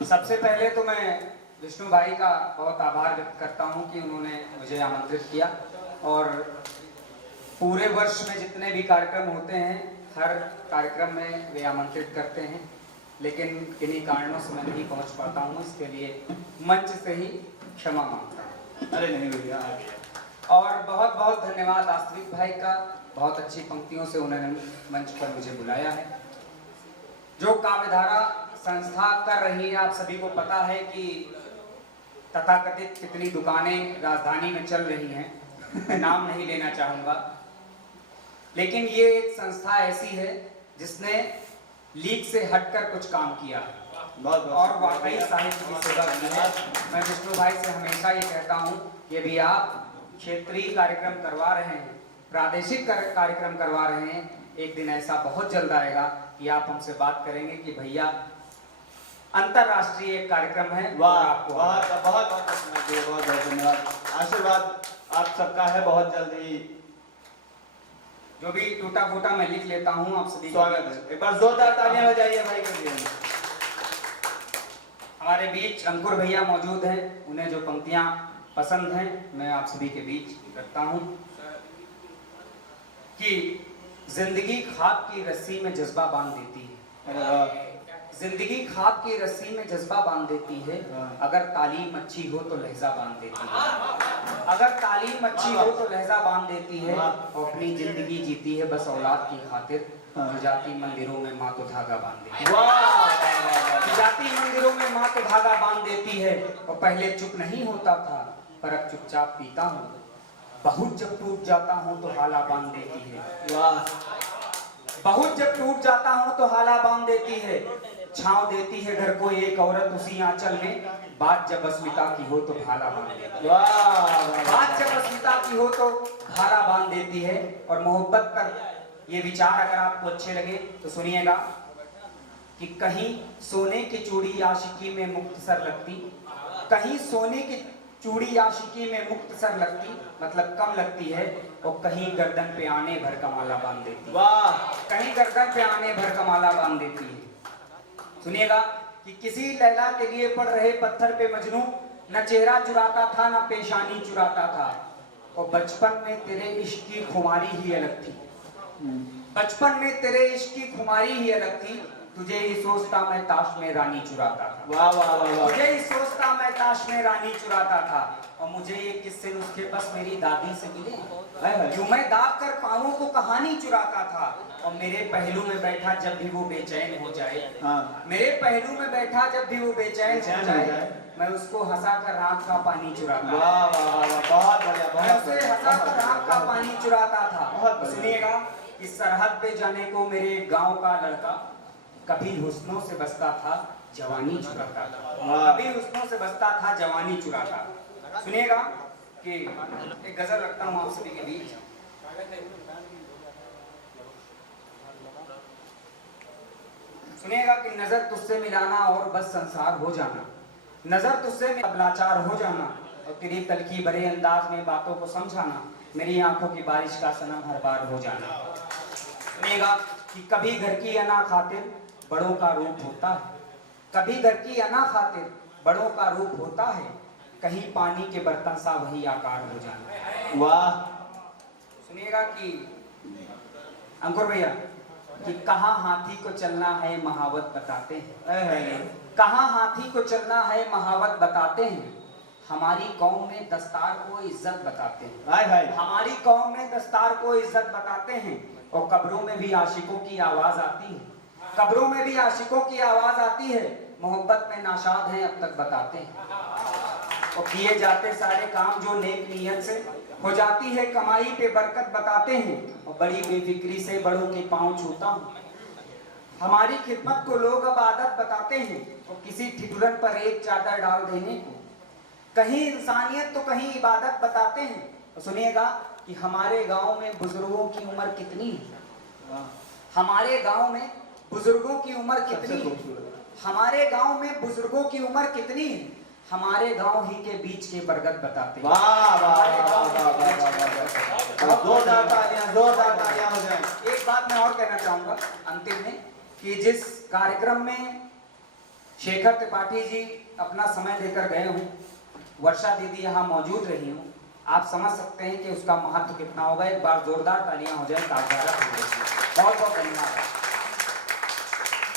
सबसे पहले तो मैं विष्णु भाई का बहुत आभार व्यक्त करता हूं कि उन्होंने मुझे आमंत्रित किया और पूरे वर्ष में जितने भी कार्यक्रम होते हैं हर कार्यक्रम में वे आमंत्रित करते हैं, लेकिन किन्हीं कारणों से मैं नहीं पहुंच पाता हूं, इसके लिए मंच से ही क्षमा मांगता हूं। अरे नहीं भैया। और बहुत बहुत धन्यवाद आस्तिक भाई का, बहुत अच्छी पंक्तियों से उन्होंने मंच पर मुझे बुलाया है। जो काव्यधारा संस्था कर रही है, आप सभी को पता है कि तथाकथित कितनी दुकानें राजधानी में चल रही हैं, मैं नाम नहीं लेना चाहूंगा, लेकिन ये एक संस्था ऐसी है जिसने लीग से हटकर कुछ काम किया और वाकई साहित्य की सेवा की है। मैं विष्णु भाई से हमेशा ये कहता हूँ, ये भी आप क्षेत्रीय कार्यक्रम करवा रहे हैं, प्रादेशिक कार्यक्रम करवा रहे हैं, एक दिन ऐसा बहुत जल्द आएगा कि आप हमसे बात करेंगे कि भैया अंतरराष्ट्रीय एक कार्यक्रम है। वाह, बहुत बहुत बहुत धन्यवाद। आशीर्वाद आप सबका है, बहुत जल्दी जो भी टूटा फूटा मैं लिख लेता हूँ, आप सभी स्वागत है। एक बार जोरदार तालियां हो जाइए भाई के लिए। हमारे बीच अंकुर भैया मौजूद हैं, उन्हें जो पंक्तियां पसंद हैं मैं आप सभी के बीच रखता हूं कि जिंदगी खाक की रस्सी में जज्बा बांध देती है, जिंदगी खाक की रस्सी में जज्बा बांध देती है, अगर तालीम अच्छी हो तो लहजा बांध देती है, अगर तालीम अच्छी हो तो लहजा बांध देती है, और अपनी जिंदगी जीती है बस औलाद की खातिर, जो जाती मंदिरों में माँ को धागा बांध देती है, जाती मंदिरों में माँ को धागा बांध देती है। और पहले चुप नहीं होता था पर अब चुपचाप पीता हूँ, बहुत जब टूट जाता हूँ तो हाला बांध देती है, बहुत जब टूट जाता हूँ तो हाला बांध देती है, छांव देती है घर को एक औरत उसी आंचल में, बात जब अस्मिता की हो तो भाला बांध देती है, बात जब अस्मिता की हो तो भाला बांध देती है। और मोहब्बत पर ये विचार अगर आपको अच्छे लगे तो सुनिएगा कि कहीं सोने की चूड़ी आशिकी में मुख्तसर लगती, कहीं सोने की चूड़ी आशिकी में मुख्तसर लगती, मतलब कम लगती है, और कहीं गर्दन पे आने भर का माला बांध देती, वाह, कहीं गर्दन पे आने भर का माला बांध देती है। सुनिएगा कि किसी लैला के लिए पड़ रहे पत्थर पे मजनू न चेहरा चुराता था न पेशानी चुराता था, और बचपन में तेरे इश्क की खुमारी ही अलग थी, बचपन में तेरे इश्क की खुमारी ही अलग थी, तुझे ही सोचता मैं ताश में रानी चुराता था, वाह वाह वाह, तुझे ही सोचता मैं ताश में रानी चुराता था, और मुझे ये किस्से नुस्खे बस मेरी दादी से मिले, यूं मैं दाब कर पाँवों को कहानी चुराता था, और मेरे पहलू में बैठा जब भी वो बेचैन हो जाए, मेरे पहलू में बैठा जब भी वो बेचैन हो जाए, मैं उसको हंसा कर आँख का पानी चुराता, वाह वाह वाह, बहुत बढ़िया, मैं उसे हंसा कर आँख का पानी चुराता था। सुनिएगा, इस सरहद पे जाने को मेरे गाँव का लड़का कभी हुस्नों से बसता था जवानी चुराता था, कभी हुस्नों से बसता था जवानी चुराता। सुनिएगा कि एक गजल रखता हूँ आप सभी के बीच, सुनिएगा कि नजर तुझसे मिलाना और बस संसार हो जाना, नजर तुझसे लाचार हो जाना, और तेरी तलखी भरे अंदाज में बातों को समझाना, मेरी आंखों की बारिश का सनम हर बार हो जाना। सुनिएगा कि कभी घर की अना खातिर बड़ों का रूप होता है, कभी घर की अना खातिर बड़ों का रूप होता है, कहीं पानी के बर्तन सा वही आकार हो जाना, वाह। सुनिएगा कि अंकुर भैया कि कहाँ हाथी को चलना है महावत बताते हैं, कहाँ हाथी को चलना है महावत बताते हैं, हमारी कौम में दस्तार को इज्जत बताते हैं, हमारी कौम में दस्तार को इज्जत बताते हैं, और कब्रों में भी आशिकों की आवाज आती है, कब्रों में भी आशिकों की आवाज आती है, मोहब्बत में नाशाद हैं अब तक बताते हैं, और किए जाते सारे काम जो नेक नियत से हो जाती है कमाई पे बरकत बताते हैं, और बड़ी बेफिक्री से बड़ों के पांव छूता हूँ, हमारी खिदमत को लोग अब आदत बताते हैं, और किसी ठिठुरन पर एक चादर डाल देने को कहीं इंसानियत तो कहीं इबादत बताते हैं। और सुनिएगा कि हमारे गांव में बुजुर्गों की उम्र कितनी है, हमारे गांव में बुजुर्गों की उम्र कितनी है, हमारे गांव में बुजुर्गों की उम्र कितनी है, हमारे गांव ही के बीच के बरगद बताते हैं। वाह वाह जोरदार तालियां हो जाएं। एक बात मैं और कहना चाहूंगा अंतिम में कि जिस कार्यक्रम में शेखर त्रिपाठी जी अपना समय देकर गए हूँ, वर्षा दीदी यहाँ मौजूद रही हूँ, आप समझ सकते हैं कि उसका महत्व कितना होगा। एक बार जोरदार तालियां हो जाए। बहुत बहुत धन्यवाद।